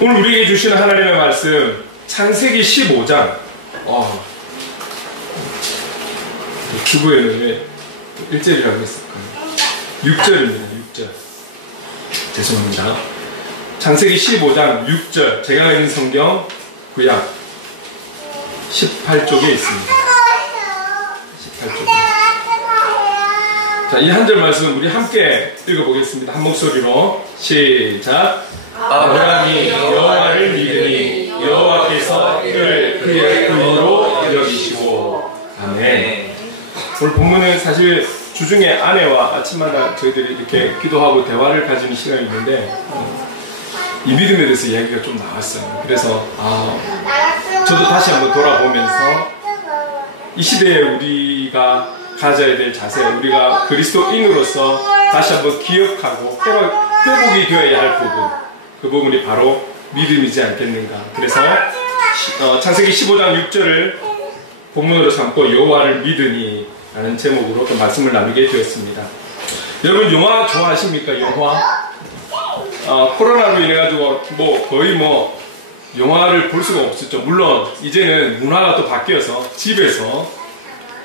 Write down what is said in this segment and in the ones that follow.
오늘 우리에게 주시는 하나님의 말씀 창세기 15장 주부에는 왜 1절이라고 했을까요? 6절입니다. 6절 죄송합니다. 창세기 15장 6절 제가 있는 성경 구약 18쪽에 있습니다. 18쪽. 자, 이 한 절 말씀 우리 함께 읽어보겠습니다. 한 목소리로 시작. 아브라함이 여호와를 믿으니 여호와께서 그를 그의 의로 여기시고. 아멘. 오늘 본문은 사실 주중에 아내와 아침마다 저희들이 이렇게 기도하고 대화를 가지는 시간이 있는데 이 믿음에 대해서 이야기가 좀 나왔어요. 그래서 저도 다시 한번 돌아보면서 이 시대에 우리가 가져야 될 자세, 우리가 그리스도인으로서 다시 한번 기억하고 회복이 되어야 할 부분, 그 부분이 바로 믿음이지 않겠는가. 그래서 창세기 15장 6절을 본문으로 삼고 여호와를 믿으니 라는 제목으로 또 말씀을 나누게 되었습니다. 여러분 영화 좋아하십니까? 영화? 코로나로 인해가지고 거의 영화를 볼 수가 없었죠. 물론 이제는 문화가 또 바뀌어서 집에서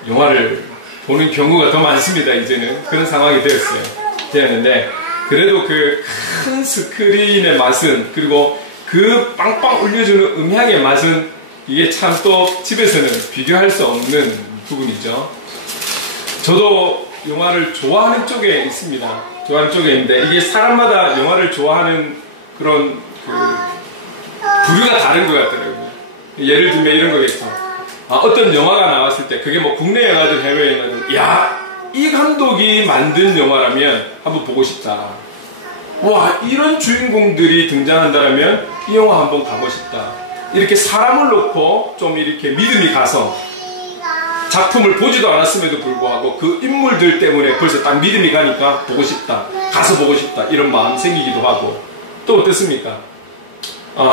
영화를 보는 경우가 더 많습니다. 이제는 그런 상황이 되었는데 그래도 그 큰 스크린의 맛은, 그리고 그 빵빵 울려주는 음향의 맛은 이게 참 또 집에서는 비교할 수 없는 부분이죠. 저도 영화를 좋아하는 쪽에 있습니다. 좋아하는 쪽에 있는데 이게 사람마다 영화를 좋아하는 그런 부류가 다른 것 같더라고요. 예를 들면 이런 거겠죠. 어떤 영화가 나왔을 때 그게 국내 영화든 해외 영화든 이 감독이 만든 영화라면 한번 보고 싶다. 와, 이런 주인공들이 등장한다면 이 영화 한번 가고 싶다. 이렇게 사람을 놓고 좀 이렇게 믿음이 가서 작품을 보지도 않았음에도 불구하고 그 인물들 때문에 벌써 딱 믿음이 가니까 보고 싶다, 가서 보고 싶다, 이런 마음이 생기기도 하고. 또 어떻습니까?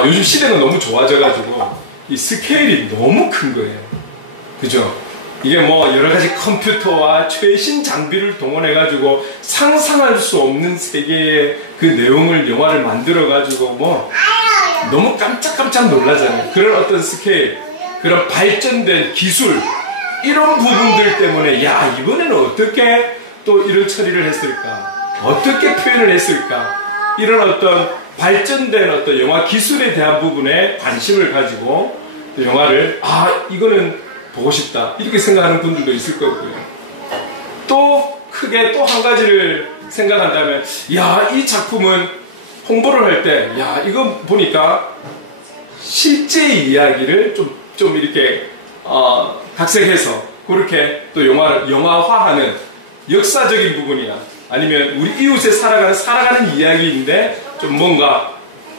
요즘 시대가 너무 좋아져가지고 이 스케일이 너무 큰 거예요. 그죠? 이게 여러 가지 컴퓨터와 최신 장비를 동원해가지고 상상할 수 없는 세계의 그 내용을 영화를 만들어가지고 너무 깜짝깜짝 놀라잖아요. 그런 어떤 스케일, 그런 발전된 기술, 이런 부분들 때문에 이번에는 어떻게 또 이런 처리를 했을까? 어떻게 표현을 했을까? 이런 어떤 발전된 어떤 영화 기술에 대한 부분에 관심을 가지고 또 영화를 이거는 보고 싶다, 이렇게 생각하는 분들도 있을 거고요. 또 크게 또 한 가지를 생각한다면 이 작품은 홍보를 할 때 이거 보니까 실제 이야기를 좀 이렇게 각색해서 그렇게 또 영화화하는 역사적인 부분이나 아니면 우리 이웃에 살아가는 이야기인데 좀 뭔가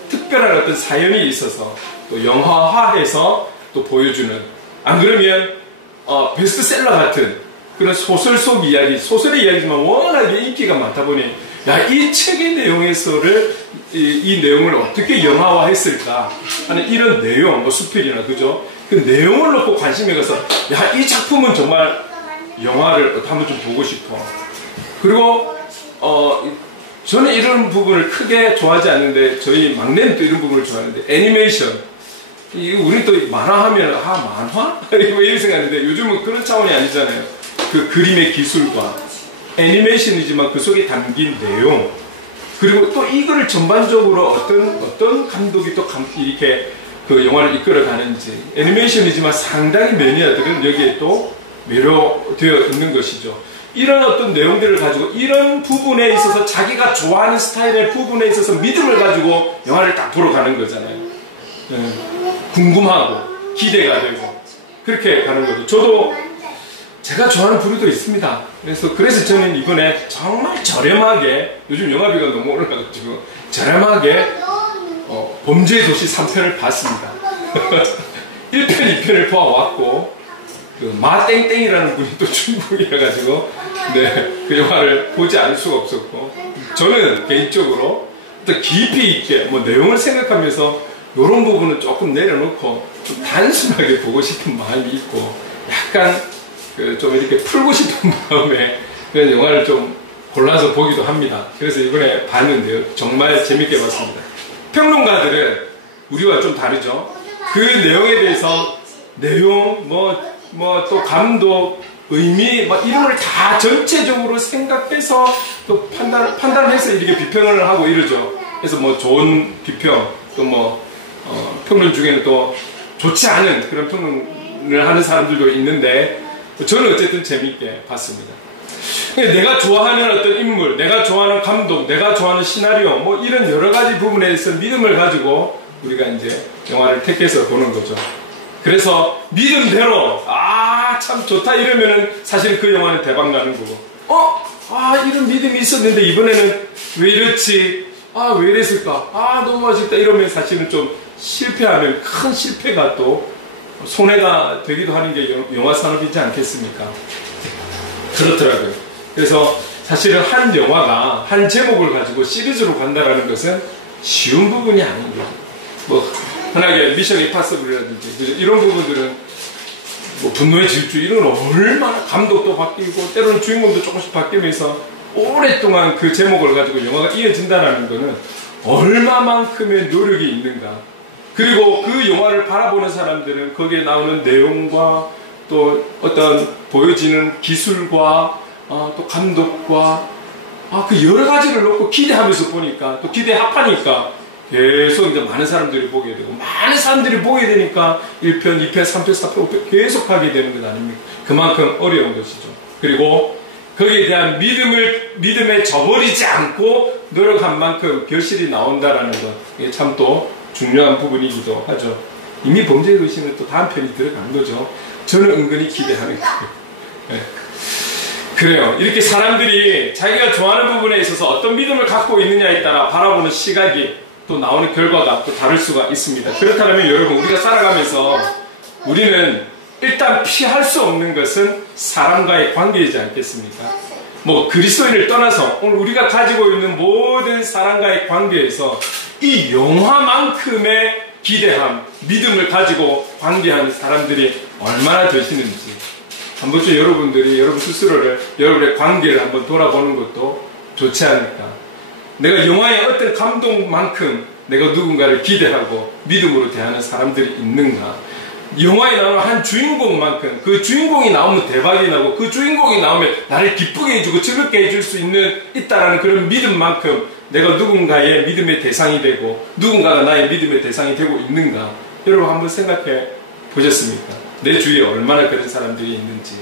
특별한 어떤 사연이 있어서 또 영화화해서 또 보여주는, 안 그러면 베스트셀러 같은 그런 소설 속 이야기, 소설의 이야기지만 워낙에 인기가 많다 보니 이 책의 내용에서를 이 내용을 어떻게 영화화했을까 하는 이런 내용, 수필이나 그죠? 그 내용을 놓고 관심이 가서 이 작품은 정말 영화를 한번 좀 보고 싶어. 그리고 저는 이런 부분을 크게 좋아하지 않는데 저희 막내는 또 이런 부분을 좋아하는데, 애니메이션. 우리 또 만화하면 만화? 이런 생각하는데 요즘은 그런 차원이 아니잖아요. 그 그림의 기술과 애니메이션이지만 그 속에 담긴 내용, 그리고 또 이거를 전반적으로 어떤 감독이 또 이렇게 그 영화를 이끌어가는지, 애니메이션이지만 상당히 매니아들은 여기에 또 매료되어 있는 것이죠. 이런 어떤 내용들을 가지고 이런 부분에 있어서 자기가 좋아하는 스타일의 부분에 있어서 믿음을 가지고 영화를 딱 보러 가는 거잖아요. 궁금하고 기대가 되고 그렇게 가는 거죠. 저도 제가 좋아하는 부류도 있습니다. 그래서 저는 이번에 정말 저렴하게, 요즘 영화비가 너무 올라가가지고 저렴하게 범죄의 도시 3편을 봤습니다. 1편, 2편을 보아왔고 마땡땡이라는 분이 또 중국이라가지고 그 영화를 보지 않을 수가 없었고, 저는 개인적으로 또 깊이 있게 내용을 생각하면서 이런 부분은 조금 내려놓고 좀 단순하게 보고 싶은 마음이 있고 약간 좀 이렇게 풀고 싶은 마음에 그런 영화를 좀 골라서 보기도 합니다. 그래서 이번에 봤는데요, 정말 재밌게 봤습니다. 평론가들은 우리와 좀 다르죠. 그 내용에 대해서 내용, 또 감독, 의미, 이런 걸 다 전체적으로 생각해서 또 판단해서 이렇게 비평을 하고 이러죠. 그래서 좋은 비평, 또 평론 중에는 또 좋지 않은 그런 평론을 하는 사람들도 있는데, 저는 어쨌든 재미있게 봤습니다. 내가 좋아하는 어떤 인물, 내가 좋아하는 감독, 내가 좋아하는 시나리오, 이런 여러 가지 부분에 대해서 믿음을 가지고 우리가 이제 영화를 택해서 보는 거죠. 그래서 믿음대로 참 좋다 이러면은 사실 그 영화는 대박 나는 거고, 이런 믿음이 있었는데 이번에는 왜 이렇지? 왜 이랬을까? 너무 맛있다 이러면 사실은 좀 실패하면 큰 실패가 또 손해가 되기도 하는 게 영화 산업이지 않겠습니까? 그렇더라고요. 그래서 사실은 한 영화가 한 제목을 가지고 시리즈로 간다라는 것은 쉬운 부분이 아닌 거죠. 흔하게 미션 임파서블이라든지 이런 부분들은 분노의 질주 이런 얼마나 감독도 바뀌고 때로는 주인공도 조금씩 바뀌면서 오랫동안 그 제목을 가지고 영화가 이어진다는 것은 얼마만큼의 노력이 있는가. 그리고 그 영화를 바라보는 사람들은 거기에 나오는 내용과 또 어떤 보여지는 기술과 또 감독과 그 여러 가지를 놓고 기대하면서 보니까 또 기대에 합하니까 계속 이제 많은 사람들이 보게 되고, 많은 사람들이 보게 되니까 1편, 2편, 3편, 4편, 5편 계속 하게 되는 것 아닙니까? 그만큼 어려운 것이죠. 그리고 거기에 대한 믿음에 저버리지 않고 노력한 만큼 결실이 나온다라는 것, 이게 참 또 중요한 부분이기도 하죠. 이미 범죄의식은 또 다음 편이 들어간 거죠. 저는 은근히 기대하는 거예요. 네. 그래요. 이렇게 사람들이 자기가 좋아하는 부분에 있어서 어떤 믿음을 갖고 있느냐에 따라 바라보는 시각이 또 나오는 결과가 또 다를 수가 있습니다. 그렇다면 여러분, 우리가 살아가면서 우리는 일단 피할 수 없는 것은 사람과의 관계이지 않겠습니까? 그리스도인을 떠나서 오늘 우리가 가지고 있는 모든 사람과의 관계에서 이 영화만큼의 기대함, 믿음을 가지고 관계하는 사람들이 얼마나 되시는지 한 번쯤 여러분들이 여러분 스스로를, 여러분의 관계를 한번 돌아보는 것도 좋지 않을까. 내가 영화의 어떤 감동만큼 내가 누군가를 기대하고 믿음으로 대하는 사람들이 있는가. 영화에 나오는 한 주인공만큼 그 주인공이 나오면 대박이 나고 그 주인공이 나오면 나를 기쁘게 해주고 즐겁게 해줄 수 있다라는 그런 믿음만큼 내가 누군가의 믿음의 대상이 되고 누군가가 나의 믿음의 대상이 되고 있는가. 여러분 한번 생각해 보셨습니까? 내 주위에 얼마나 그런 사람들이 있는지.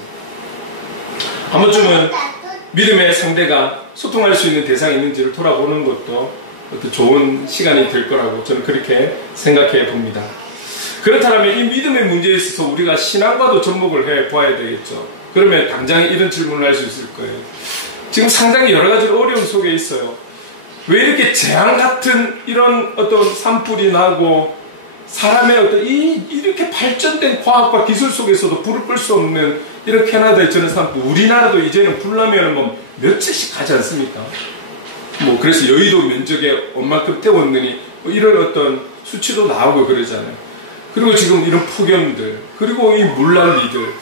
한 번쯤은 믿음의 상대가 소통할 수 있는 대상이 있는지를 돌아보는 것도 어떤 좋은 시간이 될 거라고 저는 그렇게 생각해 봅니다. 그렇다면 이 믿음의 문제에 있어서 우리가 신앙과도 접목을 해 보아야 되겠죠. 그러면 당장 이런 질문을 할 수 있을 거예요. 지금 상당히 여러 가지 어려움 속에 있어요. 왜 이렇게 재앙 같은 이런 어떤 산불이 나고 사람의 어떤 이렇게 발전된 과학과 기술 속에서도 불을 끌 수 없는 이런 캐나다의 저런 산불, 우리나라도 이제는 불 나면 며칠씩 가지 않습니까? 그래서 여의도 면적에 얼만큼 태웠느니 이런 어떤 수치도 나오고 그러잖아요. 그리고 지금 이런 폭염들, 그리고 이 물난리들,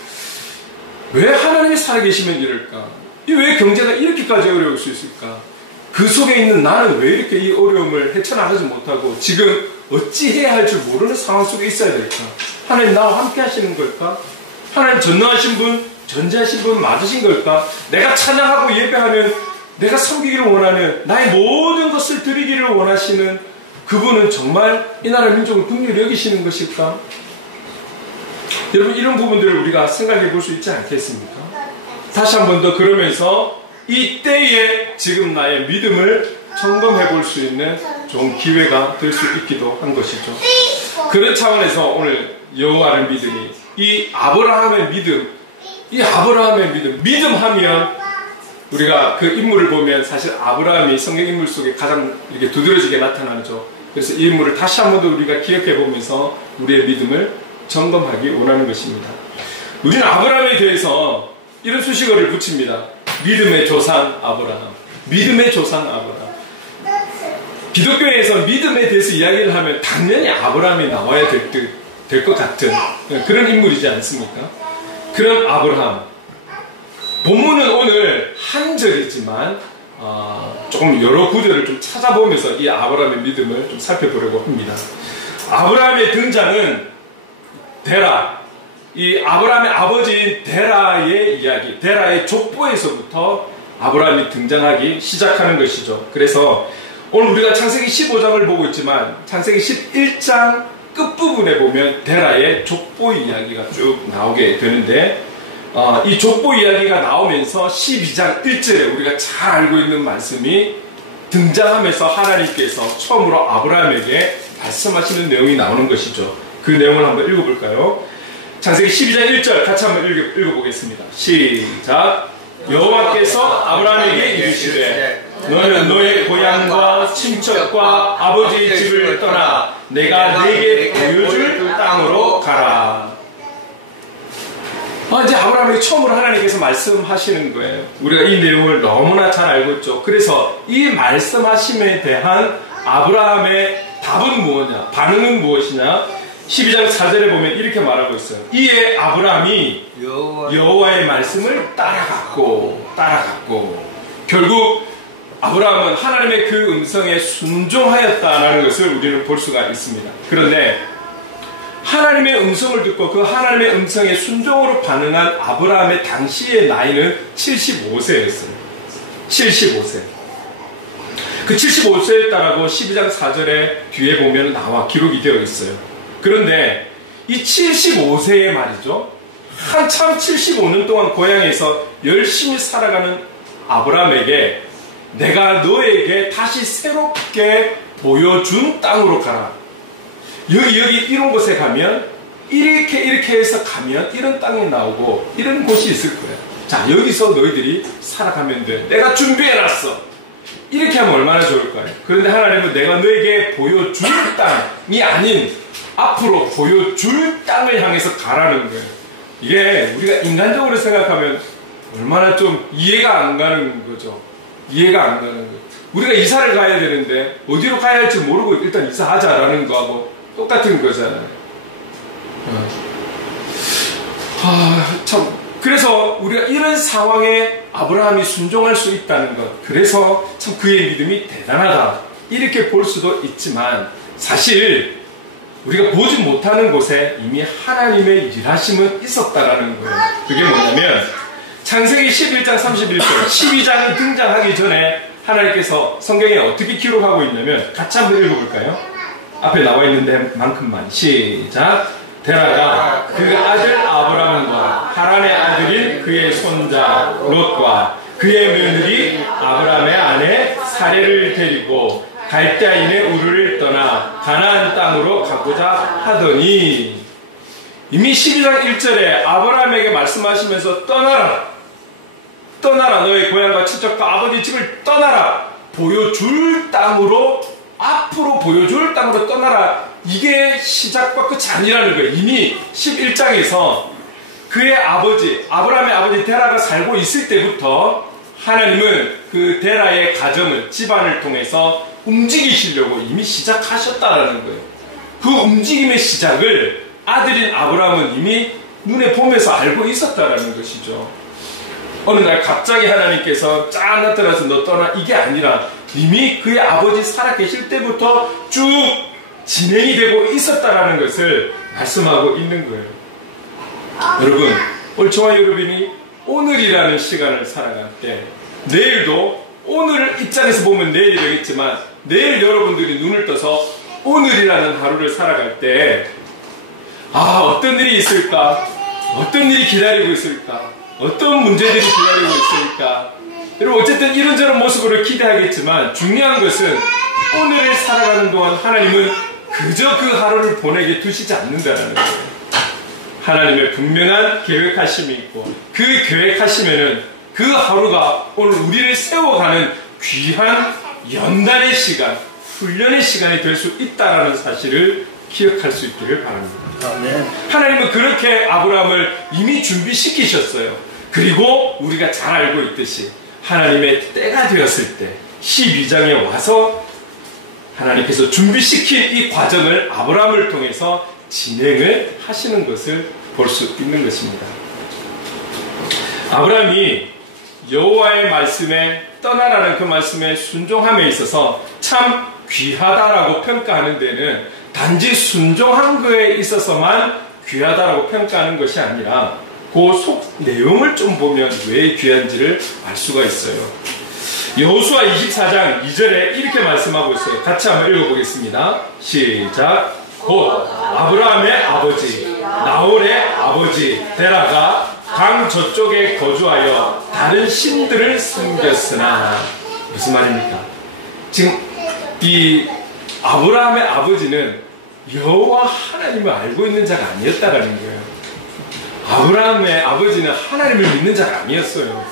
왜 하나님이 살아계시면 이럴까? 왜 경제가 이렇게까지 어려울 수 있을까? 그 속에 있는 나는 왜 이렇게 이 어려움을 헤쳐나가지 못하고 지금 어찌해야 할 줄 모르는 상황 속에 있어야 될까? 하나님 나와 함께 하시는 걸까? 하나님 전능하신 분, 전지하신 분 맞으신 걸까? 내가 찬양하고 예배하면 내가 섬기기를 원하는, 나의 모든 것을 드리기를 원하시는 그분은 정말 이 나라 민족을 긍휼히 여기시는 것일까? 여러분, 이런 부분들을 우리가 생각해 볼 수 있지 않겠습니까? 다시 한 번 더 그러면서 이때에 지금 나의 믿음을 점검해 볼 수 있는 좋은 기회가 될 수 있기도 한 것이죠. 그런 차원에서 오늘 여호와를 믿으니, 이 아브라함의 믿음, 믿음하면 우리가 그 인물을 보면 사실 아브라함이 성경 인물 속에 가장 이렇게 두드러지게 나타나죠. 그래서 이 인물을 다시 한 번 더 우리가 기억해 보면서 우리의 믿음을 점검하기 원하는 것입니다. 우리는 아브라함에 대해서 이런 수식어를 붙입니다. 믿음의 조상 아브라함. 믿음의 조상 아브라함. 기독교에서 믿음에 대해서 이야기를 하면 당연히 아브라함이 나와야 될 것 같은 그런 인물이지 않습니까? 그런 아브라함. 본문은 오늘 한 절이지만 조금 여러 구절을 좀 찾아보면서 이 아브라함의 믿음을 좀 살펴보려고 합니다. 아브라함의 등장은 데라, 이 아브라함의 아버지인 데라의 이야기, 데라의 족보에서부터 아브라함이 등장하기 시작하는 것이죠. 그래서 오늘 우리가 창세기 15장을 보고 있지만 창세기 11장 끝부분에 보면 데라의 족보 이야기가 쭉 나오게 되는데, 이 족보 이야기가 나오면서 12장 1절에 우리가 잘 알고 있는 말씀이 등장하면서 하나님께서 처음으로 아브라함에게 말씀하시는 내용이 나오는 것이죠. 그 내용을 한번 읽어볼까요? 창세기 12장 1절 같이 한번 읽어보겠습니다. 시작. 여호와께서 아브라함에게 이르시되 너는 너의 고향과 친척과 아버지의 집을 떠나 내가 네게 보여줄 땅으로 가라. 이제 아브라함에게 처음으로 하나님께서 말씀하시는 거예요. 우리가 이 내용을 너무나 잘 알고 있죠. 그래서 이 말씀하심에 대한 아브라함의 답은 무엇이냐, 반응은 무엇이냐, 12장 4절에 보면 이렇게 말하고 있어요. 이에 아브라함이 여호와의 말씀을 따라갔고 결국 아브라함은 하나님의 그 음성에 순종하였다는 것을 우리는 볼 수가 있습니다. 그런데 하나님의 음성을 듣고 그 하나님의 음성에 순종으로 반응한 아브라함의 당시의 나이는 75세였어요. 75세. 그 75세였다라고 12장 4절에 뒤에 보면 나와 기록이 되어 있어요. 그런데 이 75세에 말이죠, 한참 75년 동안 고향에서 열심히 살아가는 아브라함에게 내가 너에게 다시 새롭게 보여준 땅으로 가라. 여기 이런 곳에 가면 이렇게 해서 가면 이런 땅이 나오고 이런 곳이 있을 거야. 자, 여기서 너희들이 살아가면 돼. 내가 준비해놨어. 이렇게 하면 얼마나 좋을까요? 그런데 하나님은 내가 너에게 보여줄 땅이 아닌 앞으로 보여줄 땅을 향해서 가라는 거예요. 이게 우리가 인간적으로 생각하면 얼마나 좀 이해가 안 가는 거죠. 이해가 안 가는 거예요. 우리가 이사를 가야 되는데 어디로 가야 할지 모르고 일단 이사하자라는 거하고 똑같은 거잖아요. 참, 그래서 우리가 이런 상황에 아브라함이 순종할 수 있다는 것, 그래서 참 그의 믿음이 대단하다 이렇게 볼 수도 있지만, 사실 우리가 보지 못하는 곳에 이미 하나님의 일하심은 있었다라는 거예요. 그게 뭐냐면 창세기 11장 31절 12장이 등장하기 전에 하나님께서 성경에 어떻게 기록하고 있냐면, 같이 한번 읽어볼까요? 앞에 나와 있는 데만큼만. 시작. 데라가 그 아들 아브라함과 하란의 아들인 그의 손자 롯과 그의 며느리 아브라함의 아내 사레를 데리고 갈대아인의 우르를 떠나 가나안 땅으로 가고자 하더니, 이미 12장 1절에 아브라함에게 말씀하시면서 떠나라 너의 고향과 친척과 아버지 집을 떠나라, 보여줄 땅으로, 앞으로 보여줄 땅으로 떠나라. 이게 시작과 끝이 아니라는 거예요. 이미 11장에서 그의 아버지, 아브라함의 아버지 데라가 살고 있을 때부터 하나님은 그 데라의 가정을, 집안을 통해서 움직이시려고 이미 시작하셨다라는 거예요. 그 움직임의 시작을 아들인 아브라함은 이미 눈에 보면서 알고 있었다라는 것이죠. 어느 날 갑자기 하나님께서 쫙 나타나서 너 떠나, 이게 아니라 이미 그의 아버지 살아계실 때부터 쭉 진행이 되고 있었다라는 것을 말씀하고 있는 거예요. 여러분, 오늘 저와 여러분이 오늘이라는 시간을 살아갈 때, 내일도 오늘 입장에서 보면 내일이 되겠지만, 내일 여러분들이 눈을 떠서 오늘이라는 하루를 살아갈 때, 어떤 일이 있을까? 어떤 일이 기다리고 있을까? 어떤 문제들이 기다리고 있을까? 여러분, 어쨌든 이런저런 모습으로 기대하겠지만, 중요한 것은 오늘을 살아가는 동안 하나님은 그저 그 하루를 보내게 두시지 않는다는 거예요. 하나님의 분명한 계획하심이 있고, 그 계획하심에는 그 하루가 오늘 우리를 세워가는 귀한 연단의 시간, 훈련의 시간이 될 수 있다는 사실을 기억할 수 있기를 바랍니다. 아멘. 하나님은 그렇게 아브라함을 이미 준비시키셨어요. 그리고 우리가 잘 알고 있듯이 하나님의 때가 되었을 때 12장에 와서 하나님께서 준비시킨 이 과정을 아브라함을 통해서 진행을 하시는 것을 볼 수 있는 것입니다. 아브라함이 여호와의 말씀에 떠나라는 그 말씀에 순종함에 있어서 참 귀하다라고 평가하는 데는 단지 순종한 거에 있어서만 귀하다라고 평가하는 것이 아니라 그 속 내용을 좀 보면 왜 귀한지를 알 수가 있어요. 여호수아 24장 2절에 이렇게 말씀하고 있어요. 같이 한번 읽어보겠습니다. 시작. 곧 아브라함의 아버지 나홀의 아버지 데라가 강 저쪽에 거주하여 다른 신들을 섬겼으나. 무슨 말입니까? 지금 이 아브라함의 아버지는 여호와 하나님을 알고 있는 자가 아니었다라는 거예요. 아브라함의 아버지는 하나님을 믿는 자가 아니었어요.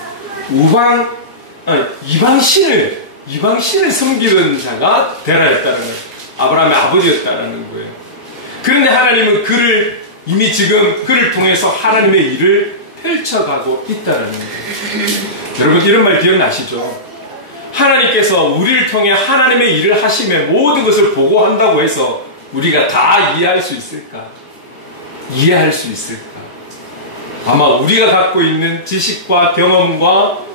이방신을 섬기는 자가 데라였다는 거예요. 아브라함의 아버지였다는 거예요. 그런데 하나님은 이미 지금 그를 통해서 하나님의 일을 펼쳐가고 있다는 거예요. 여러분 이런 말 기억나시죠? 하나님께서 우리를 통해 하나님의 일을 하시면 모든 것을 보고한다고 해서 우리가 다 이해할 수 있을까? 이해할 수 있을까? 아마 우리가 갖고 있는 지식과 경험과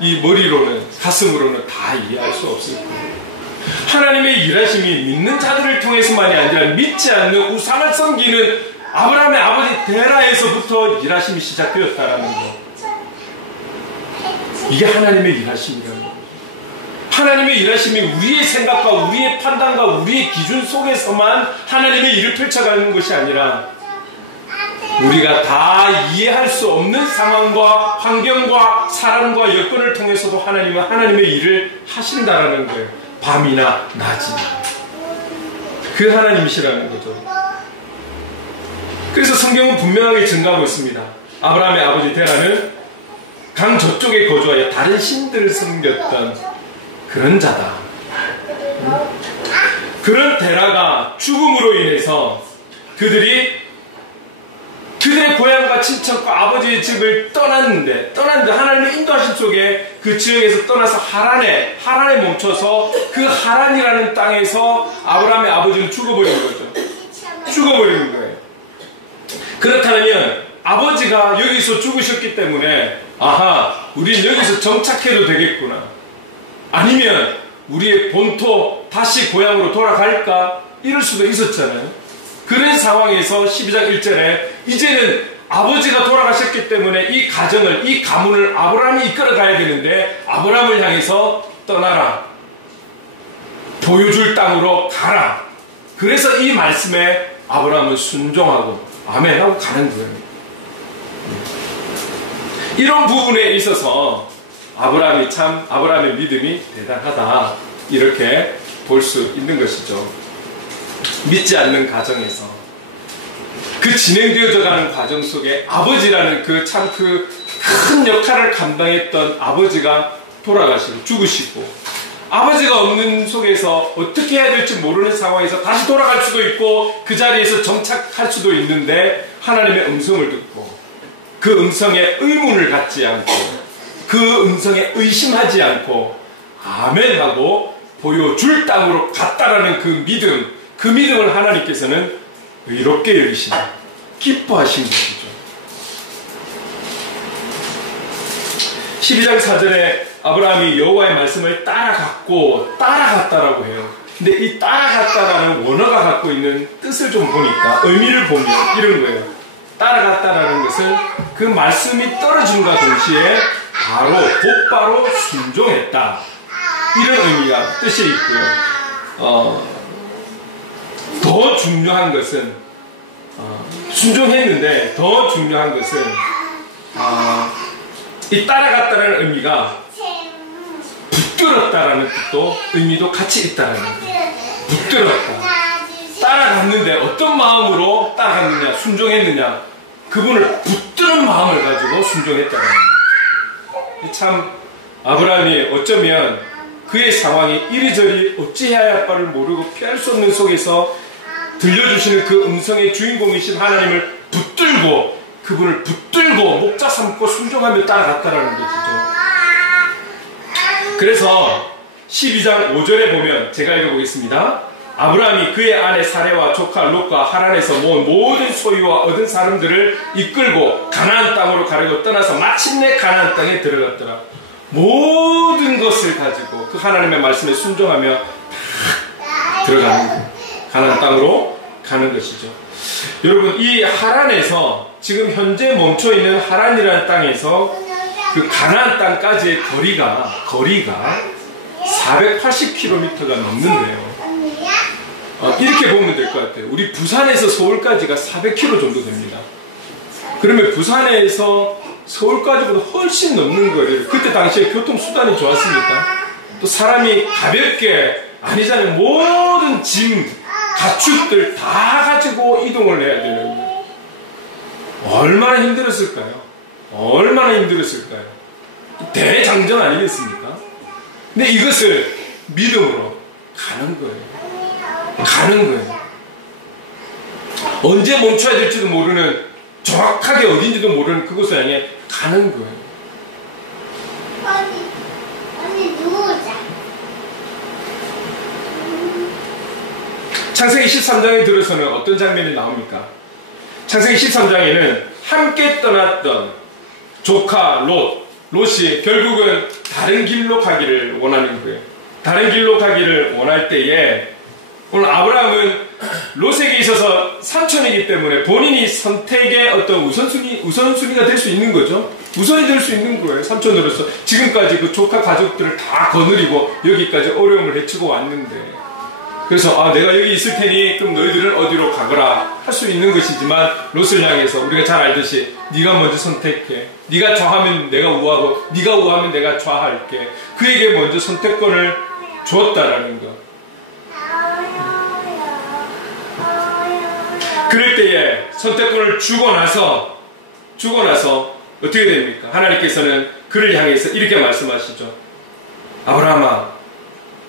이 머리로는, 가슴으로는 다 이해할 수 없을 거예요. 하나님의 일하심이 믿는 자들을 통해서만이 아니라 믿지 않는 우상을 섬기는 아브라함의 아버지 데라에서부터 일하심이 시작되었다라는 것. 이게 하나님의 일하심이라는 것. 하나님의 일하심이 우리의 생각과 우리의 판단과 우리의 기준 속에서만 하나님의 일을 펼쳐가는 것이 아니라 우리가 다 이해할 수 없는 상황과 환경과 사람과 여건을 통해서도 하나님은 하나님의 일을 하신다라는 거예요. 밤이나 낮이나. 그 하나님이시라는 거죠. 그래서 성경은 분명하게 증가하고 있습니다. 아브라함의 아버지 데라는 강 저쪽에 거주하여 다른 신들을 섬겼던 그런 자다. 그런 데라가 죽음으로 인해서 그들의 고향과 친척과 아버지의 집을 떠났는데 하나님의 인도하심 속에 그 지역에서 떠나서 하란에 멈춰서 그 하란이라는 땅에서 아브라함의 아버지는 죽어버린 거죠. 죽어버린 거예요. 그렇다면 아버지가 여기서 죽으셨기 때문에 우린 여기서 정착해도 되겠구나. 아니면 우리의 본토 다시 고향으로 돌아갈까? 이럴 수도 있었잖아요. 그런 상황에서 12장 1절에 이제는 아버지가 돌아가셨기 때문에 이 가정을, 이 가문을 아브라함이 이끌어가야 되는데 아브라함을 향해서 떠나라. 보여줄 땅으로 가라. 그래서 이 말씀에 아브라함은 순종하고 아멘 하고 가는 거예요. 이런 부분에 있어서 아브라함의 믿음이 대단하다. 이렇게 볼 수 있는 것이죠. 믿지 않는 가정에서 그 진행되어져 가는 과정 속에 아버지라는 그 큰 역할을 감당했던 아버지가 돌아가시고 죽으시고 아버지가 없는 속에서 어떻게 해야 될지 모르는 상황에서 다시 돌아갈 수도 있고 그 자리에서 정착할 수도 있는데 하나님의 음성을 듣고 그 음성에 의문을 갖지 않고 그 음성에 의심하지 않고 아멘 하고 보여줄 땅으로 갔다라는 그 믿음을 하나님께서는 의롭게 여기시고 기뻐하신 것이죠. 12장 4절에 아브라함이 여호와의 말씀을 따라갔다라고 해요. 근데 이 따라갔다라는 원어가 갖고 있는 뜻을 좀 보니까 의미를 보면 이런 거예요. 따라갔다라는 것은 그 말씀이 떨어짐과 동시에 곧바로 순종했다. 이런 의미가 뜻이 있고요. 더 중요한 것은 순종했는데 더 중요한 것은 이 따라갔다는 의미가 붙들었다라는 뜻도 의미도 같이 있다라는 거예요. 붙들었다. 따라갔는데 어떤 마음으로 따라갔느냐, 순종했느냐, 그분을 붙드는 마음을 가지고 순종했다라는 거예요. 참 아브라함이 어쩌면 그의 상황이 이리저리 어찌해야 할 바를 모르고 피할 수 없는 속에서 들려주시는 그 음성의 주인공이신 하나님을 붙들고 그분을 붙들고 목자 삼고 순종하며 따라갔다라는 것이죠. 그래서 12장 5절에 보면 제가 읽어보겠습니다. 아브라함이 그의 아내 사레와 조카 롯과 하란에서 모은 모든 소유와 얻은 사람들을 이끌고 가나안 땅으로 가려고 떠나서 마침내 가나안 땅에 들어갔더라. 모든 것을 가지고 그 하나님의 말씀에 순종하며 들어가는 거예요. 가나안 땅으로 가는 것이죠. 여러분, 이 하란에서 지금 현재 멈춰있는 하란이라는 땅에서 그 가나안 땅까지의 거리가 480km가 넘는데요. 이렇게 보면 될 것 같아요. 우리 부산에서 서울까지가 400km 정도 됩니다. 그러면 부산에서 서울까지보다 훨씬 넘는 거예요. 그때 당시에 교통수단이 좋았습니까? 또 사람이 가볍게 아니잖아요. 모든 짐, 가축들 다 가지고 이동을 해야 되는 거예요. 얼마나 힘들었을까요? 얼마나 힘들었을까요? 대장정 아니겠습니까? 근데 이것을 믿음으로 가는 거예요. 가는 거예요. 언제 멈춰야 될지도 모르는, 정확하게 어딘지도 모르는 그곳을 향해 가는 거예요. 언니 누우자. 창세기 13장에 들어서는 어떤 장면이 나옵니까? 창세기 13장에는 함께 떠났던 조카 롯이 결국은 다른 길로 가기를 원하는 거예요. 다른 길로 가기를 원할 때에 오늘 아브라함은 롯에게 있어서 삼촌이기 때문에 본인이 선택의 어떤 우선순위가 될 수 있는 거죠. 우선이 될 수 있는 거예요. 삼촌으로서 지금까지 그 조카 가족들을 다 거느리고 여기까지 어려움을 헤치고 왔는데, 그래서 내가 여기 있을 테니 그럼 너희들은 어디로 가거라 할 수 있는 것이지만, 롯을 향해서 우리가 잘 알듯이 네가 먼저 선택해. 네가 좌하면 내가 우하고 네가 우하면 내가 좌할게. 그에게 먼저 선택권을 주었다라는 것. 그럴 때에 선택권을 주고 나서 어떻게 됩니까? 하나님께서는 그를 향해서 이렇게 말씀하시죠. 아브라함아,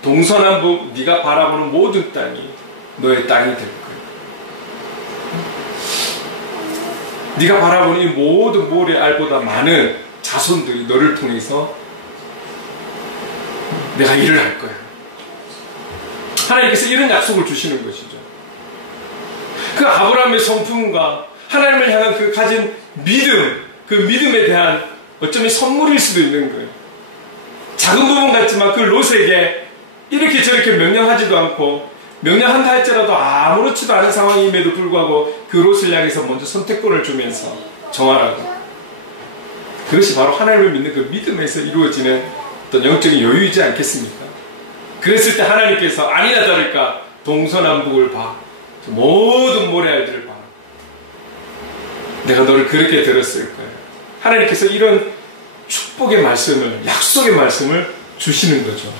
동서남북 네가 바라보는 모든 땅이 너의 땅이 될 거야. 네가 바라보는 이 모든 모래알보다 많은 자손들이 너를 통해서 내가 일을 할 거야. 하나님께서 이런 약속을 주시는 것이죠. 그 아브라함의 성품과 하나님을 향한 그 가진 믿음, 그 믿음에 대한 어쩌면 선물일 수도 있는 거예요. 작은 부분 같지만 그 롯에게 이렇게 저렇게 명령하지도 않고, 명령한다 할지라도 아무렇지도 않은 상황임에도 불구하고 그 롯을 향해서 먼저 선택권을 주면서 정하라고. 그것이 바로 하나님을 믿는 그 믿음에서 이루어지는 어떤 영적인 여유이지 않겠습니까? 그랬을 때 하나님께서 아니나 다를까 동서남북을 봐. 모든 모래알들을 봐. 내가 너를 그렇게 들었을 거야. 하나님께서 이런 축복의 말씀을, 약속의 말씀을 주시는 거죠.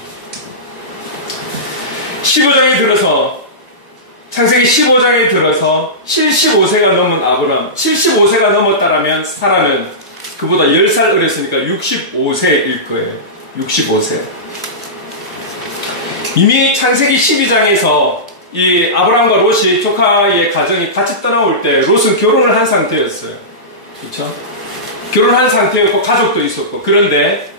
15장에 들어서, 창세기 15장에 들어서 75세가 넘은 아브라함, 75세가 넘었다라면 사라는 그보다 10살 어렸으니까 65세일 거예요. 65세. 이미 창세기 12장에서 이 아브라함과 롯이, 조카의 가정이 같이 떠나올 때 롯은 결혼을 한 상태였어요. 그렇죠? 결혼한 상태였고 가족도 있었고, 그런데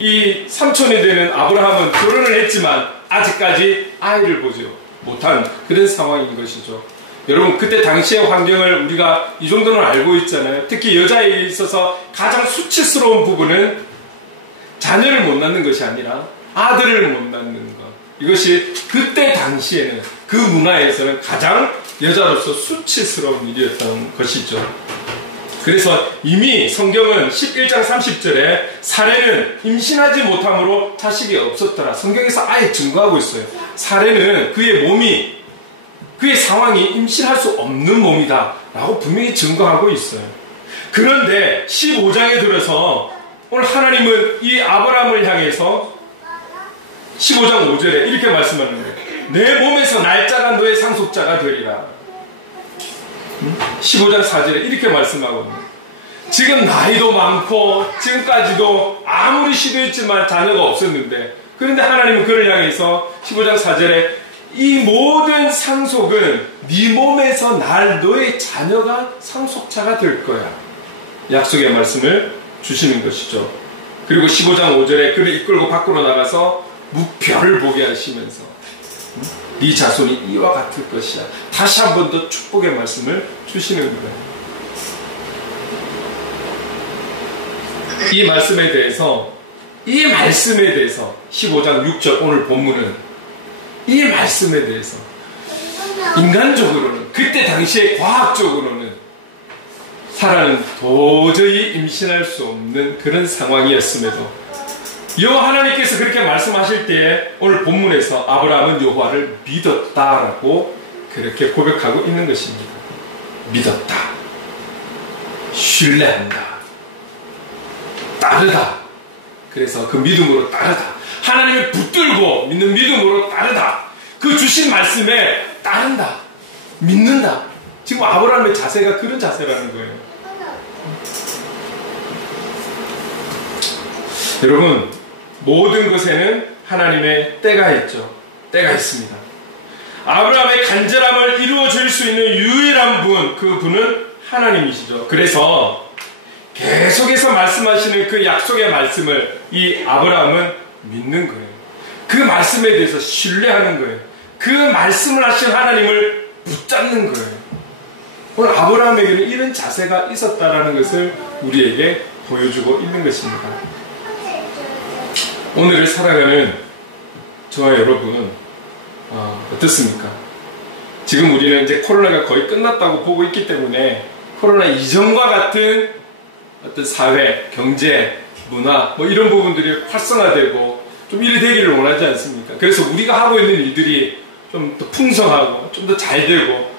이 삼촌이 되는 아브라함은 결혼을 했지만 아직까지 아이를 보지 못한 그런 상황인 것이죠. 여러분, 그때 당시의 환경을 우리가 이 정도는 알고 있잖아요. 특히 여자에 있어서 가장 수치스러운 부분은 자녀를 못 낳는 것이 아니라 아들을 못 낳는 것. 이것이 그때 당시에는, 그 문화에서는 가장 여자로서 수치스러운 일이었던 것이죠. 그래서 이미 성경은 11장 30절에 사례는 임신하지 못함으로 자식이 없었더라. 성경에서 아예 증거하고 있어요. 사례는 그의 상황이 임신할 수 없는 몸이다 라고 분명히 증거하고 있어요. 그런데 15장에 들어서 오늘 하나님은 이 아브라함을 향해서 15장 5절에 이렇게 말씀하는 거예요. 내 몸에서 날짜가 너의 상속자가 되리라. 15장 4절에 이렇게 말씀하거든요. 지금 나이도 많고 지금까지도 아무리 시도했지만 자녀가 없었는데, 그런데 하나님은 그를 향해서 15장 4절에 이 모든 상속은 네 몸에서 날 너의 자녀가 상속자가 될 거야. 약속의 말씀을 주시는 것이죠. 그리고 15장 5절에 그를 이끌고 밖으로 나가서 무별을 보게 하시면서 네 자손이 이와 같을 것이야. 다시 한 번 더 축복의 말씀을 주시는 거예요. 이 말씀에 대해서 15장 6절 오늘 본문은 이 말씀에 대해서 인간적으로는 그때 당시에 과학적으로는 사라는 도저히 임신할 수 없는 그런 상황이었음에도 여호와 하나님께서 그렇게 말씀하실 때에 오늘 본문에서 아브라함은 여호와를 믿었다라고 그렇게 고백하고 있는 것입니다. 믿었다, 신뢰한다, 따르다. 그래서 그 믿음으로 따르다, 하나님을 붙들고 믿는 믿음으로 따르다, 그 주신 말씀에 따른다, 믿는다. 지금 아브라함의 자세가 그런 자세라는 거예요. 여러분, 모든 것에는 하나님의 때가 있죠. 때가 있습니다. 아브라함의 간절함을 이루어줄 수 있는 유일한 분, 그 분은 하나님이시죠. 그래서 계속해서 말씀하시는 그 약속의 말씀을 이 아브라함은 믿는 거예요. 그 말씀에 대해서 신뢰하는 거예요. 그 말씀을 하신 하나님을 붙잡는 거예요. 오늘 아브라함에게는 이런 자세가 있었다라는 것을 우리에게 보여주고 있는 것입니다. 오늘을 살아가는 저와 여러분은 어떻습니까? 지금 우리는 이제 코로나가 거의 끝났다고 보고 있기 때문에 코로나 이전과 같은 어떤 사회, 경제, 문화 뭐 이런 부분들이 활성화되고 좀 일이 되기를 원하지 않습니까? 그래서 우리가 하고 있는 일들이 좀 더 풍성하고 좀 더 잘 되고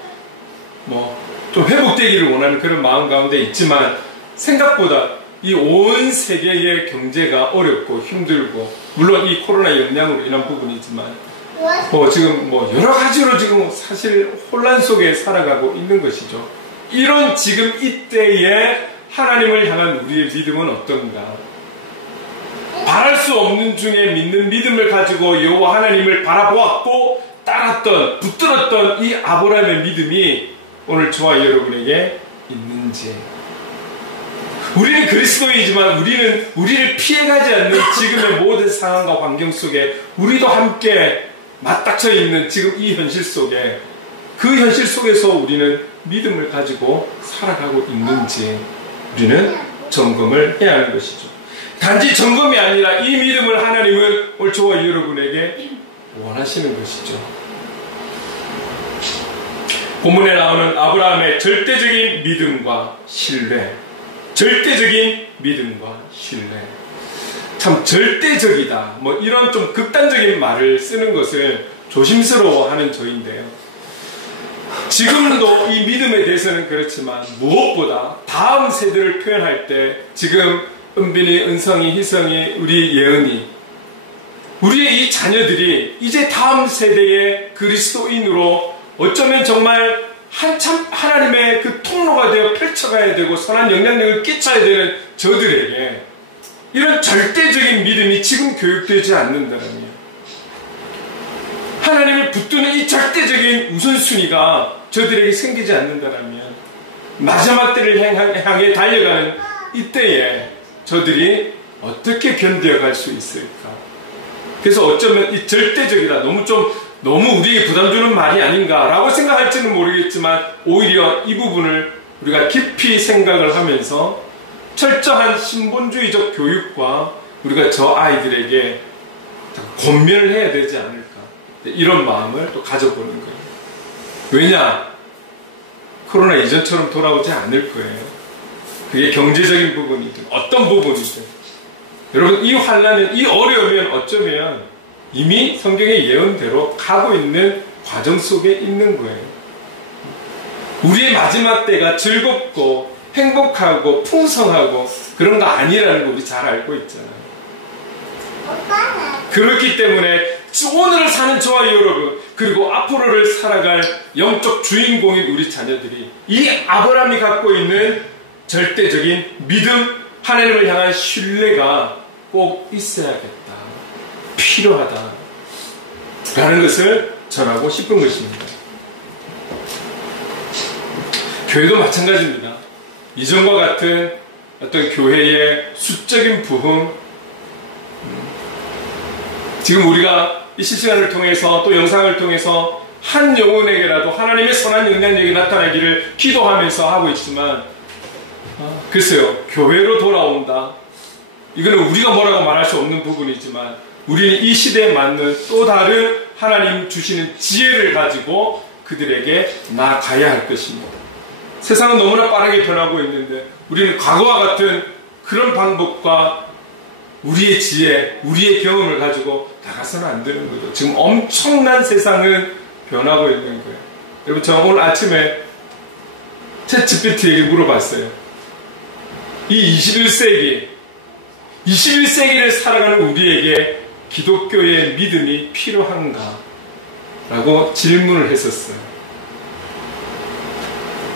뭐 좀 회복되기를 원하는 그런 마음 가운데 있지만 생각보다 이 온 세계의 경제가 어렵고 힘들고 물론 이 코로나 영향으로 인한 부분이지만 지금 여러 가지로 지금 사실 혼란 속에 살아가고 있는 것이죠. 이런 지금 이때에 하나님을 향한 우리의 믿음은 어떤가? 바랄 수 없는 중에 믿는 믿음을 가지고 여호와 하나님을 바라보았고 따랐던, 붙들었던 이 아브라함의 믿음이 오늘 저와 여러분에게 있는지. 우리는 그리스도이지만 우리를 피해가지 않는 지금의 모든 상황과 환경 속에 우리도 함께 맞닥쳐 있는 지금 이 현실 속에, 그 현실 속에서 우리는 믿음을 가지고 살아가고 있는지 우리는 점검을 해야 하는 것이죠. 단지 점검이 아니라 이 믿음을 하나님은 오늘 저와 여러분에게 원하시는 것이죠. 본문에 나오는 아브라함의 절대적인 믿음과 신뢰, 절대적인 믿음과 신뢰. 참 절대적이다, 이런 좀 극단적인 말을 쓰는 것을 조심스러워하는 저인데요. 지금도 이 믿음에 대해서는 그렇지만 무엇보다 다음 세대를 표현할 때 지금 은빈이, 은성이, 희성이, 우리 예은이, 우리의 이 자녀들이 이제 다음 세대의 그리스도인으로 어쩌면 정말 한참 하나님의 그 통로가 되어 펼쳐가야 되고 선한 영향력을 끼쳐야 되는 저들에게 이런 절대적인 믿음이 지금 교육되지 않는다면, 하나님을 붙드는 이 절대적인 우선순위가 저들에게 생기지 않는다면 마지막 때를 향해 달려가는 이때에 저들이 어떻게 견뎌갈 수 있을까? 그래서 어쩌면 이 절대적이다, 너무 우리에게 부담 주는 말이 아닌가라고 생각할지는 모르겠지만 오히려 이 부분을 우리가 깊이 생각을 하면서 철저한 신본주의적 교육과 우리가 저 아이들에게 권면을 해야 되지 않을까, 이런 마음을 또 가져보는 거예요. 왜냐? 코로나 이전처럼 돌아오지 않을 거예요. 그게 경제적인 부분이든 어떤 부분이든. 여러분, 이 환난은, 이 어려움은 어쩌면 이미 성경의 예언대로 가고 있는 과정 속에 있는 거예요. 우리의 마지막 때가 즐겁고 행복하고 풍성하고 그런 거 아니라는 거 우리 잘 알고 있잖아요. 그렇기 때문에 오늘을 사는 저와 여러분, 그리고 앞으로를 살아갈 영적 주인공인 우리 자녀들이 이 아브라함이 갖고 있는 절대적인 믿음, 하나님을 향한 신뢰가 꼭 있어야겠다, 필요하다 라는 것을 전하고 싶은 것입니다. 교회도 마찬가지입니다. 이전과 같은 어떤 교회의 수적인 부흥, 지금 우리가 이 실시간을 통해서 또 영상을 통해서 한 영혼에게라도 하나님의 선한 영향력이 나타나기를 기도하면서 하고 있지만, 글쎄요, 교회로 돌아온다, 이거는 우리가 뭐라고 말할 수 없는 부분이지만 우리는 이 시대에 맞는 또 다른 하나님 주시는 지혜를 가지고 그들에게 나아가야 할 것입니다. 세상은 너무나 빠르게 변하고 있는데 우리는 과거와 같은 그런 방법과 우리의 지혜, 우리의 경험을 가지고 나가서는 안 되는 거죠. 지금 엄청난 세상은 변하고 있는 거예요. 여러분, 저 오늘 아침에 챗GPT에게 물어봤어요. 이 21세기를 살아가는 우리에게 기독교의 믿음이 필요한가? 라고 질문을 했었어요.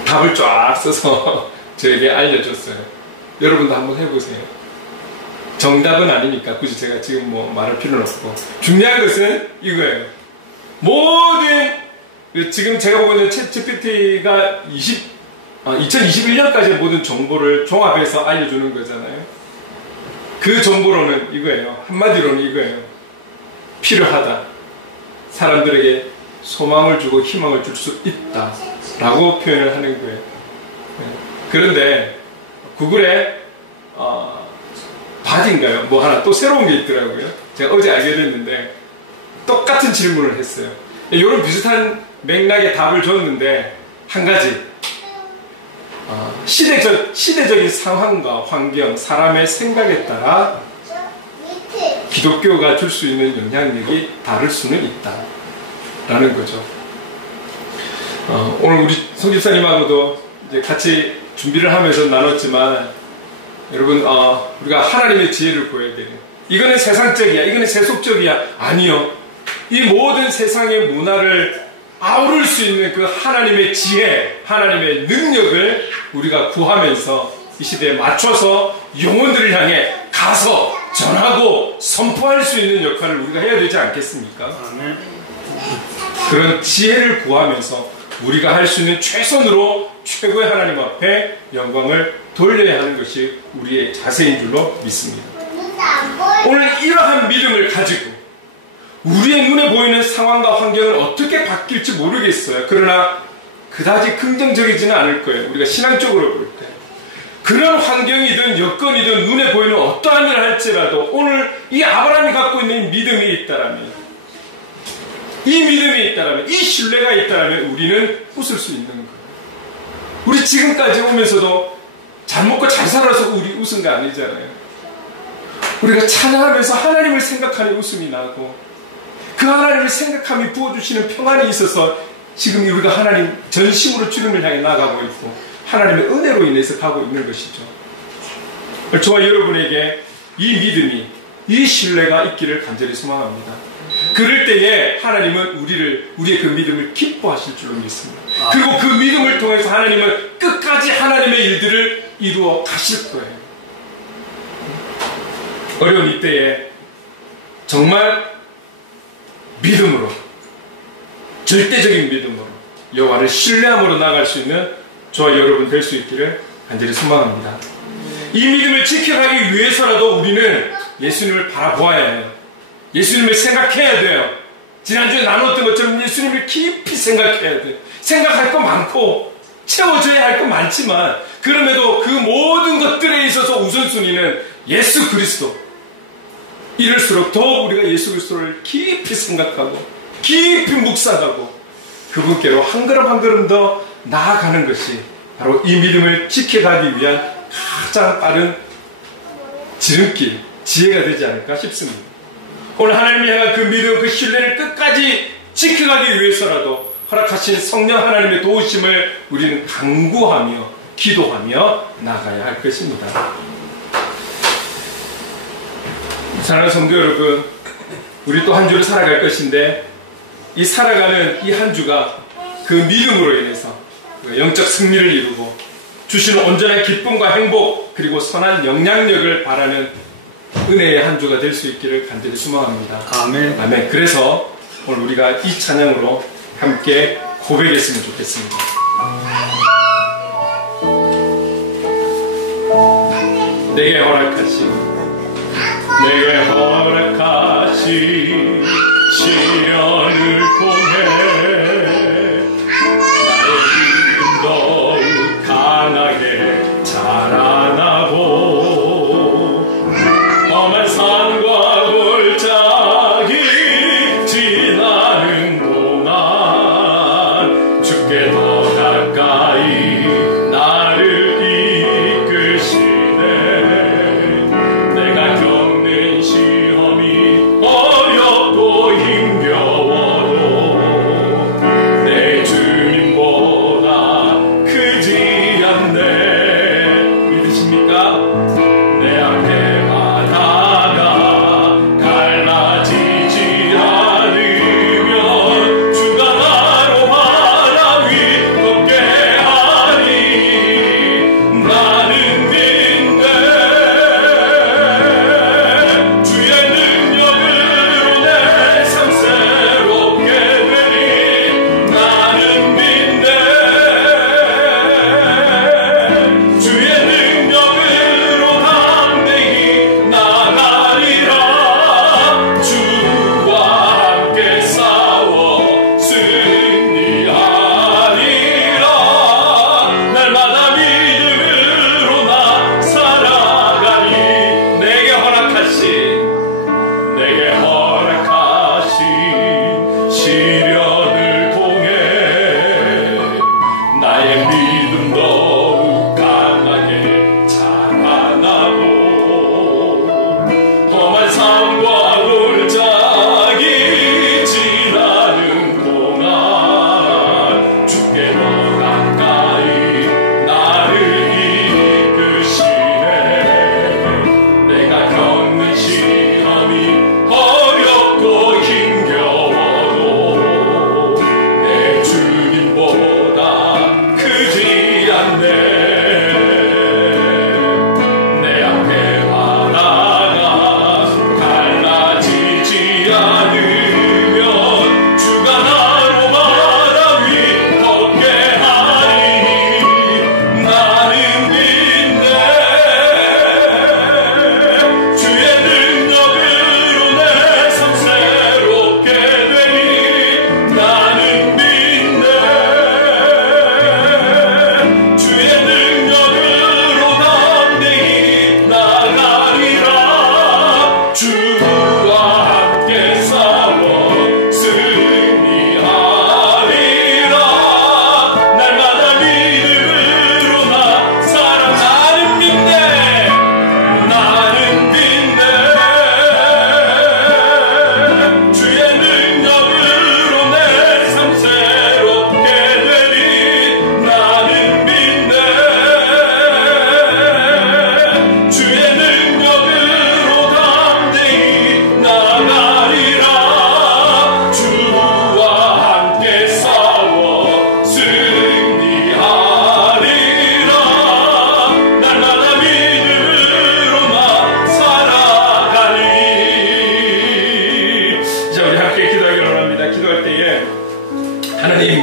답을 쫙 써서 저에게 알려줬어요. 여러분도 한번 해보세요. 정답은 아니니까 굳이 제가 지금 뭐 말할 필요는 없고, 중요한 것은 이거예요. 모든 지금 제가 보고 있는 챗GPT가 2021년까지의 모든 정보를 종합해서 알려주는 거잖아요. 그 정보로는 이거예요. 한마디로는 이거예요. 필요하다. 사람들에게 소망을 주고 희망을 줄 수 있다. 라고 표현을 하는 거예요. 그런데 구글에 바디인가요? 뭐 하나 또 새로운 게 있더라고요. 제가 어제 알게 됐는데 똑같은 질문을 했어요. 이런 비슷한 맥락의 답을 줬는데 한 가지, 시대적인 상황과 환경, 사람의 생각에 따라 기독교가 줄 수 있는 영향력이 다를 수는 있다 라는 거죠. 오늘 우리 송 집사님하고도 이제 같이 준비를 하면서 나눴지만, 여러분, 우리가 하나님의 지혜를 구해야 돼요. 이거는 세상적이야, 이거는 세속적이야. 아니요. 이 모든 세상의 문화를 아우를 수 있는 그 하나님의 지혜, 하나님의 능력을 우리가 구하면서 이 시대에 맞춰서 영혼들을 향해 가서 전하고 선포할 수 있는 역할을 우리가 해야 되지 않겠습니까? 그런 지혜를 구하면서 우리가 할 수 있는 최선으로 최고의 하나님 앞에 영광을 돌려야 하는 것이 우리의 자세인 줄로 믿습니다. 오늘 이러한 믿음을 가지고 우리의 눈에 보이는 상황과 환경은 어떻게 바뀔지 모르겠어요. 그러나 그다지 긍정적이지는 않을 거예요. 우리가 신앙적으로 볼 때. 그런 환경이든 여건이든 눈에 보이는 어떠한 일을 할지라도 오늘 이 아브라함이 갖고 있는 믿음이 있다라면, 이 믿음이 있다라면, 이 신뢰가 있다라면 우리는 웃을 수 있는 거예요. 우리 지금까지 오면서도 잘 먹고 잘 살아서 우리 웃은 거 아니잖아요. 우리가 찬양하면서 하나님을 생각하니 웃음이 나고, 그 하나님을 생각함이 부어주시는 평안이 있어서 지금 우리가 하나님 전심으로 주님을 향해 나가고 있고 하나님의 은혜로 인해서 가고 있는 것이죠. 저와 여러분에게 이 믿음이, 이 신뢰가 있기를 간절히 소망합니다. 그럴 때에 하나님은 우리의 그 믿음을 기뻐하실 줄로 믿습니다. 그리고 그 믿음을 통해서 하나님은 끝까지 하나님의 일들을 이루어 가실 거예요. 어려운 이때에 정말 믿음으로, 절대적인 믿음으로 여호와를 신뢰함으로 나갈 수 있는 저와 여러분 될 수 있기를 간절히 소망합니다. 이 믿음을 지켜가기 위해서라도 우리는 예수님을 바라보아야 해요. 예수님을 생각해야 돼요. 지난주에 나눴던 것처럼 예수님을 깊이 생각해야 돼요. 생각할 건 많고 채워줘야 할 건 많지만, 그럼에도 그 모든 것들에 있어서 우선순위는 예수 그리스도. 이럴수록 더욱 우리가 예수 그리스도를 깊이 생각하고 깊이 묵상하고 그분께로 한 걸음 한 걸음 더 나아가는 것이 바로 이 믿음을 지켜가기 위한 가장 빠른 지름길, 지혜가 되지 않을까 싶습니다. 오늘 하나님을 향한 그 믿음, 그 신뢰를 끝까지 지켜가기 위해서라도 허락하신 성령 하나님의 도우심을 우리는 간구하며 기도하며 나가야 할 것입니다. 사랑하는 성도 여러분, 우리 또 한 주를 살아갈 것인데, 이 살아가는 이 한 주가 그 믿음으로 인해서 영적 승리를 이루고 주시는 온전한 기쁨과 행복, 그리고 선한 영향력을 바라는 은혜의 한 주가 될 수 있기를 간절히 소망합니다. 아멘. 아멘. 그래서 오늘 우리가 이 찬양으로 함께 고백했으면 좋겠습니다. 내게 허락하신 시련을 통해 나의 믿음 더욱 강하게 자라나고, 험한 산과 골짜기 지나는 동안 내게 허락하신 시련을 통해 나의 믿음 더욱 강하게 자라나고 험한 삶과 골짜기 지나는 동안 주께 더 가까이 나를 이끄시네. 내가 겪는 시험이 어렵고 힘겨워도 내 주님보다 크지 않네. 내 앞에 바다가 갈라지지 않으면 주가 나로 바다 위 걷게 하리니 나는 믿네. 주의 능력으로 내 삶 새롭게 되니 나는 믿네. 주의 능력으로 담대히 나가리라. 주와 함께 싸워 승리하리라. 날마다 믿음으로 나 살아가는 믿네. 나는 믿네. 주의 능력으로 내 삶 새롭게 되니 나는 믿네. 주의 능력으로 담대히 나가리라. 주와 함께 싸워 승리하리라. 날마다 믿음으로 나 살아가리. 자, 우리 함께 기도하기를 원합니다. 기도할 때에 하나님,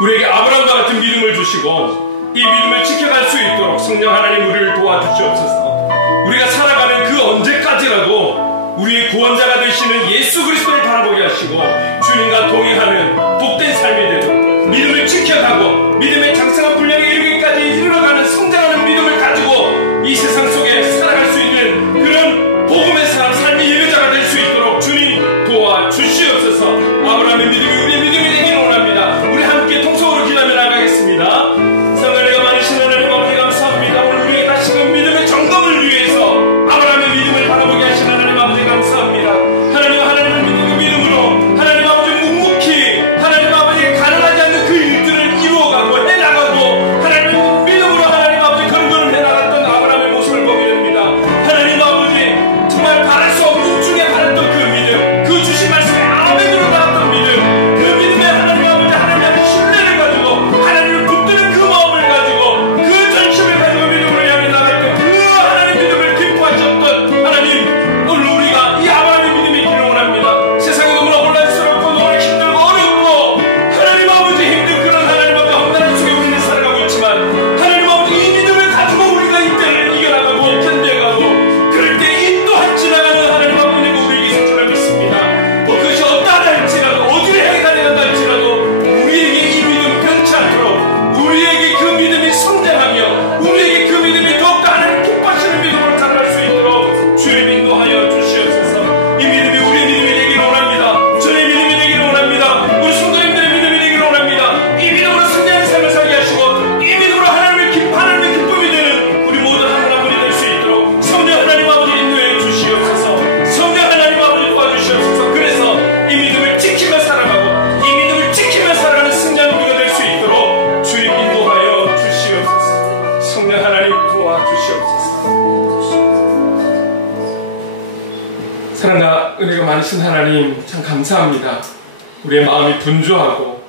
우리에게 아브라함과 같은 믿음을 주시고 이 믿음을 지켜갈 수 있도록 성령 하나님 우리를 도와주시옵소서. 우리가 살아가는 그 언제까지라도 우리의 구원자가 되시는 예수 그리스도를 바라보게 하시고 주님과 동행하는 복된 삶이 되도록 믿음을 지켜가고 믿음의 장성한 분량에 이르기까지 이르러가는 성장하는 믿음을 가지고 이 세상 속에 살아갈 수 있는 그런 복음의 사람 삶의 예배자가 될 수 있도록 주님 도와주시옵소서. 아브라함의 믿음이 우리의 믿음이 되기를 원합니다. 우리 함께 통성으로 기도하며 나가겠습니다. 사랑하는 많으신 하나님 아버지 감사합니다. 오늘 우리의 다시금 믿음의 점검을 위해서 아브라함의 믿음을 바라보게 하신 하나님 아버지 감사합니다. 하나님을 믿는 그 믿음으로 하나님 아버지 묵묵히 하나님 아버지 가능하지 않는 그 일들을 이루어가고 해나가고 하나님 믿음으로 하나님 아버지 걸음걸음 해나갔던 아브라함의 모습을 보게 됩니다. 하나님 아버지 정말 바랄 수 없는 중에 바랐던 그 믿음, 그 주신 말씀에 아멘으로 나왔던 믿음, 그 믿음에 하나님 아버지 하나님의 신뢰를 가지고 하나님을 붙드는 그 마음을 가지고 그 전심을 가지고 믿음으로 향해 나갔던 그 하나님 믿음을 기뻐하셨던 하나님, 오늘 우리가 이 아브라함의 믿음이 있기를 원합니다. 세상이 너무나 혼란스럽고 너무나 힘들고 어렵고 하나님 아버지 힘든 그런 하나님 아버지 험난한 속에 우리는 살아가고 있지만 하나님 아버지 이 믿음을 가지고 우리가 이 때를 이겨나가고 견뎌가고 그럴 때 인도할 지나가는 하나님 아버지가 우리에게 있을 줄 믿습니다. 그것이 어떠하다 할지라도 어디를 해가 되는다 할지라도 우리에게 이 믿음 변치 않도록 우리에게 그 믿음이 성장하며 우리에게 그 믿음이 더욱더 하나님 기뻐하시는 믿음으로 자라날 수 있도록 주님 인도하여 주시옵소서. 이 믿음이 우리의 믿음이 되기를 원합니다. 저의 믿음이 되기를 원합니다. 우리 성도님들의 믿음이 되기를 원합니다. 이 믿음으로 승리하는 삶을 살게 하시고 이 믿음으로 하나님의 기쁨이 되는 우리 모든 하나님이 될 수 있도록 성령 하나님 아버지 인도해 주시옵소서. 성령 하나님 아버지 도와주시옵소서. 그래서 이 믿음을 지키며 살아가고 이 믿음을 지키며 살아가는 승리하는 우리가 될 수 있도록 주님 인도하여 주시옵소서. 성령 하나님 도와주시옵소서. 사랑과 은혜가 많으신 하나님 참 감사합니다. 우리의 마음이 분주하고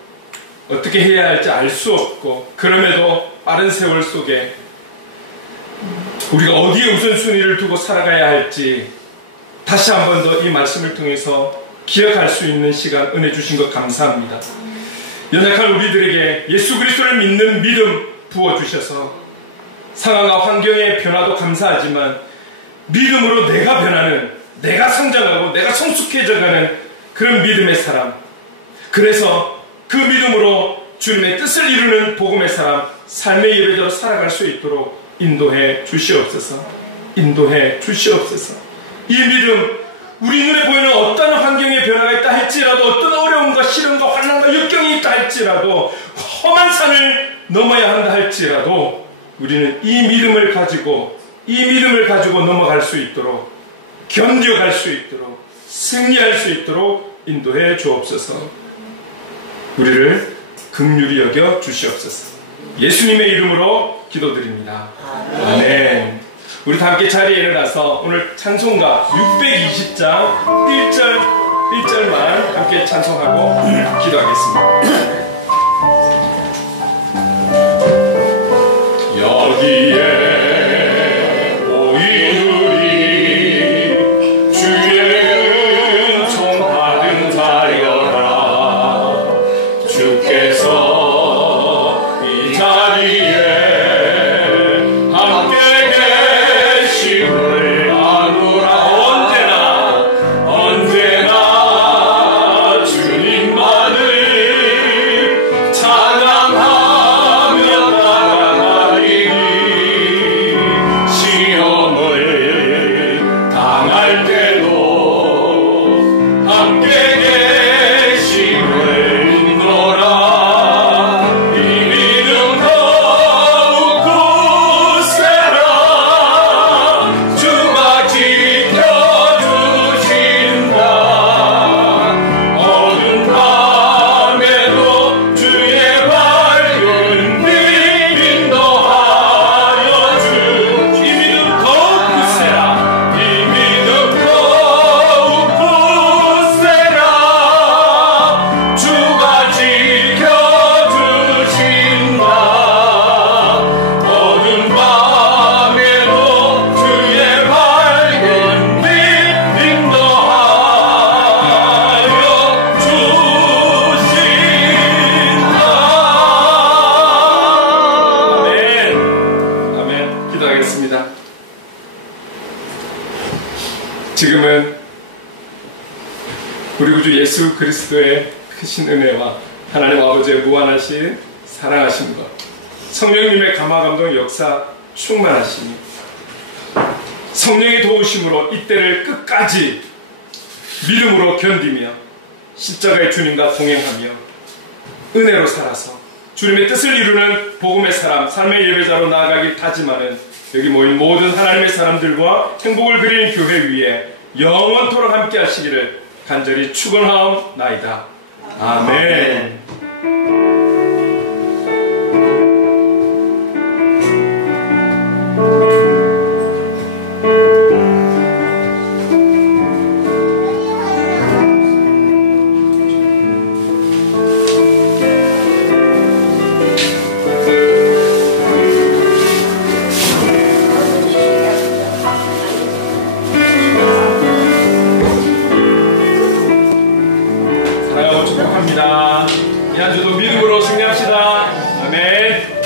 어떻게 해야 할지 알 수 없고 그럼에도 빠른 세월 속에 우리가 어디에 우선순위를 두고 살아가야 할지 다시 한 번 더 이 말씀을 통해서 기억할 수 있는 시간 은혜 주신 것 감사합니다. 연약한 우리들에게 예수 그리스도를 믿는 믿음 부어주셔서 상황과 환경의 변화도 감사하지만 믿음으로 내가 변하는, 내가 성장하고 내가 성숙해져가는 그런 믿음의 사람, 그래서 그 믿음으로 주님의 뜻을 이루는 복음의 사람, 삶의 예배자로 살아갈 수 있도록 인도해 주시옵소서. 인도해 주시옵소서. 이 믿음 우리 눈에 보이는 어떤 환경의 변화가 있다 할지라도, 어떤 어려움과 시련과 환난과 역경이 있다 할지라도, 험한 산을 넘어야 한다 할지라도 우리는 이 믿음을 가지고 넘어갈 수 있도록, 견뎌갈 수 있도록, 승리할 수 있도록 인도해 주옵소서. 우리를 긍휼히 여겨 주시옵소서. 예수님의 이름으로 기도드립니다. 아멘. 우리 다 함께 자리에 일어나서 오늘 찬송가 620장 1절만 함께 찬송하고 기도하겠습니다. 여기에 지금은 우리 구주 예수 그리스도의 크신 은혜와 하나님 아버지의 무한하신 사랑하심과 성령님의 감화 감동 역사 충만하심이 성령의 도우심으로 이때를 끝까지 믿음으로 견디며 십자가의 주님과 동행하며 은혜로 살아서 주님의 뜻을 이루는 복음의 사람, 삶의 예배자로 나아가길 다짐하는 여기 모인 모든 하나님의 사람들과 행복을 그리는 교회 위에 영원토록 함께 하시기를 간절히 축원하옵나이다. 아멘. 이 한 주도 믿음으로 승리합시다. 아멘.